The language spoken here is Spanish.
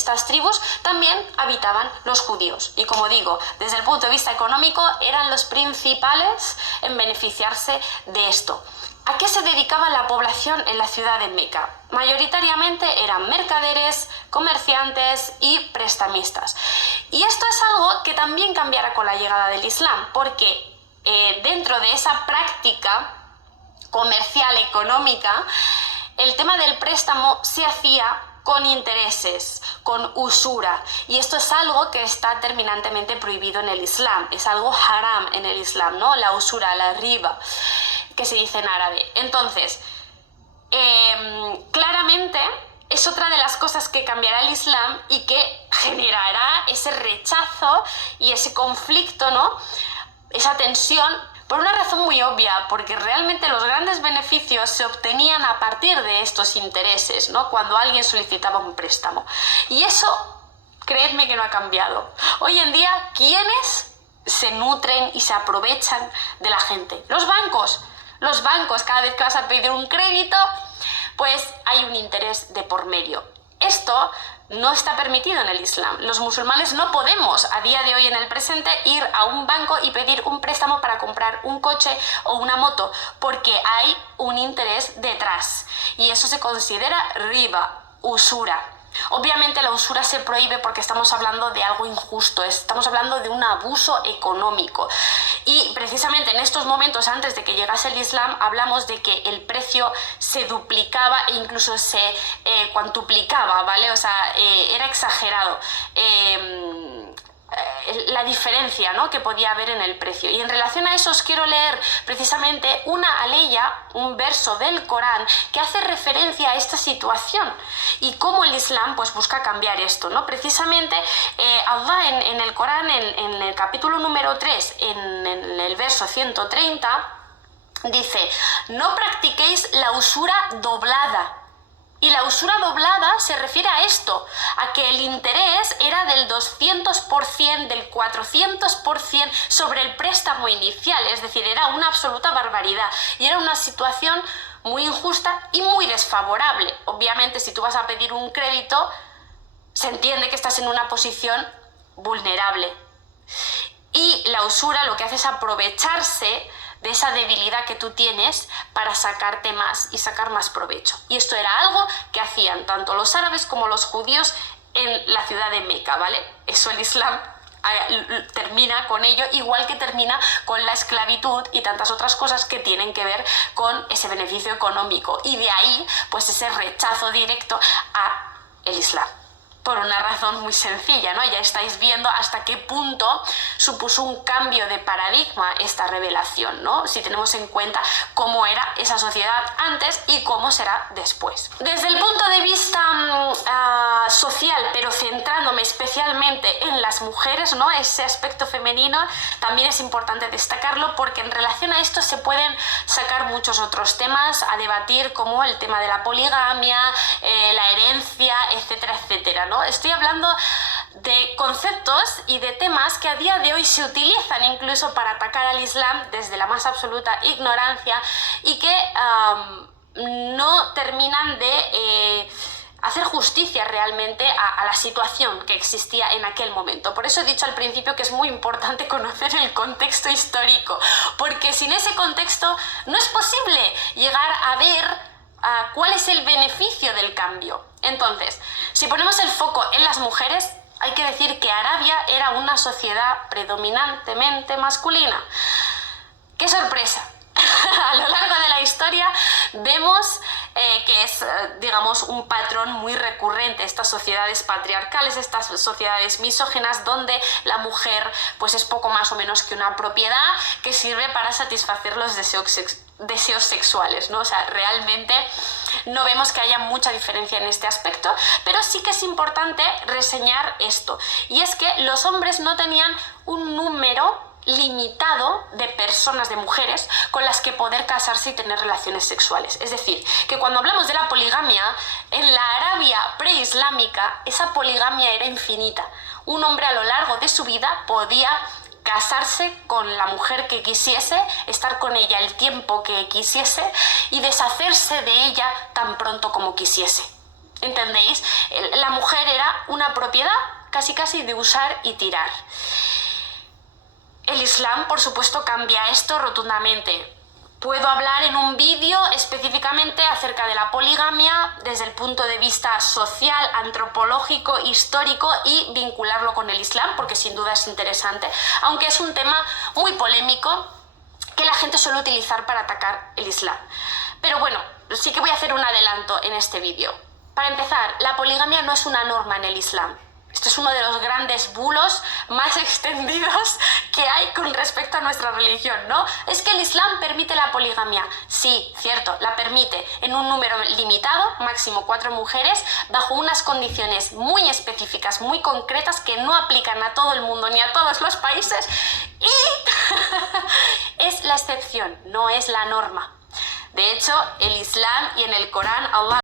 estas tribus también habitaban los judíos. Y como digo, desde el punto de vista económico eran los principales en beneficiarse de esto. ¿A qué se dedicaba la población en la ciudad de Meca? Mayoritariamente eran mercaderes, comerciantes y prestamistas. Y esto es algo que también cambiará con la llegada del Islam, porque dentro de esa práctica comercial económica, el tema del préstamo se hacía con intereses, con usura, y esto es algo que está terminantemente prohibido en el Islam, es algo haram en el Islam, ¿no? La usura, la riba, que se dice en árabe. Entonces, claramente es otra de las cosas que cambiará el Islam y que generará ese rechazo y ese conflicto, ¿no? Esa tensión, por una razón muy obvia, porque realmente los grandes beneficios se obtenían a partir de estos intereses, ¿no? Cuando alguien solicitaba un préstamo. Y eso, creedme que no ha cambiado. Hoy en día, ¿quiénes se nutren y se aprovechan de la gente? Los bancos. Los bancos, cada vez que vas a pedir un crédito, pues hay un interés de por medio. Esto no está permitido en el Islam. Los musulmanes no podemos a día de hoy, en el presente, ir a un banco y pedir un préstamo para comprar un coche o una moto, porque hay un interés detrás y eso se considera riba, usura. Obviamente la usura se prohíbe porque estamos hablando de algo injusto, estamos hablando de un abuso económico. Y precisamente en estos momentos, antes de que llegase el Islam, hablamos de que el precio se duplicaba e incluso se cuantuplicaba, ¿vale? O sea, era exagerado la diferencia, ¿no?, que podía haber en el precio. Y en relación a eso os quiero leer precisamente una aleya, un verso del Corán que hace referencia a esta situación y cómo el Islam pues busca cambiar esto, ¿no? Precisamente Allah en el Corán, en el capítulo número 3, en el verso 130, dice: no practiquéis la usura doblada. Y la usura doblada se refiere a esto, a que el interés era del 200%, del 400% sobre el préstamo inicial, es decir, era una absoluta barbaridad y era una situación muy injusta y muy desfavorable. Obviamente, si tú vas a pedir un crédito, se entiende que estás en una posición vulnerable. Y la usura lo que hace es aprovecharse de esa debilidad que tú tienes para sacarte más y sacar más provecho. Y esto era algo que hacían tanto los árabes como los judíos en la ciudad de Meca, ¿vale? Eso el Islam termina con ello, igual que termina con la esclavitud y tantas otras cosas que tienen que ver con ese beneficio económico. Y de ahí, pues ese rechazo directo a el Islam. Por una razón muy sencilla, ¿no? Ya estáis viendo hasta qué punto supuso un cambio de paradigma esta revelación, ¿no? Si tenemos en cuenta cómo era esa sociedad antes y cómo será después. Desde el punto de vista social, pero centrándome especialmente en las mujeres, ¿no? Ese aspecto femenino también es importante destacarlo, porque en relación a esto se pueden sacar muchos otros temas a debatir, como el tema de la poligamia, la herencia, etcétera, etcétera, ¿no? Estoy hablando de conceptos y de temas que a día de hoy se utilizan incluso para atacar al Islam desde la más absoluta ignorancia y que no terminan de hacer justicia realmente a la situación que existía en aquel momento. Por eso he dicho al principio que es muy importante conocer el contexto histórico, porque sin ese contexto no es posible llegar a ver cuál es el beneficio del cambio. Entonces, si ponemos el foco en las mujeres, hay que decir que Arabia era una sociedad predominantemente masculina. ¡Qué sorpresa! A lo largo de la historia vemos que es, digamos, un patrón muy recurrente, estas sociedades patriarcales, estas sociedades misóginas, donde la mujer pues es poco más o menos que una propiedad que sirve para satisfacer los deseos sexuales, ¿no? O sea, realmente no vemos que haya mucha diferencia en este aspecto, pero sí que es importante reseñar esto, y es que los hombres no tenían un número limitado de personas, de mujeres, con las que poder casarse y tener relaciones sexuales. Es decir, que cuando hablamos de la poligamia, en la Arabia preislámica, esa poligamia era infinita. Un hombre a lo largo de su vida podía casarse con la mujer que quisiese, estar con ella el tiempo que quisiese y deshacerse de ella tan pronto como quisiese. ¿Entendéis? La mujer era era una propiedad casi de usar y tirar. El Islam, por supuesto, cambia esto rotundamente. Puedo hablar en un vídeo específicamente acerca de la poligamia desde el punto de vista social, antropológico, histórico y vincularlo con el Islam, porque sin duda es interesante, aunque es un tema muy polémico que la gente suele utilizar para atacar el Islam. Pero bueno, sí que voy a hacer un adelanto en este vídeo. Para empezar, la poligamia no es una norma en el Islam. Esto es uno de los grandes bulos más extendidos que hay con respecto a nuestra religión, ¿no? Es que el Islam permite la poligamia. Sí, cierto, la permite en un número limitado, máximo 4 mujeres, bajo unas condiciones muy específicas, muy concretas, que no aplican a todo el mundo ni a todos los países, y es la excepción, no es la norma. De hecho, el Islam y en el Corán, Allah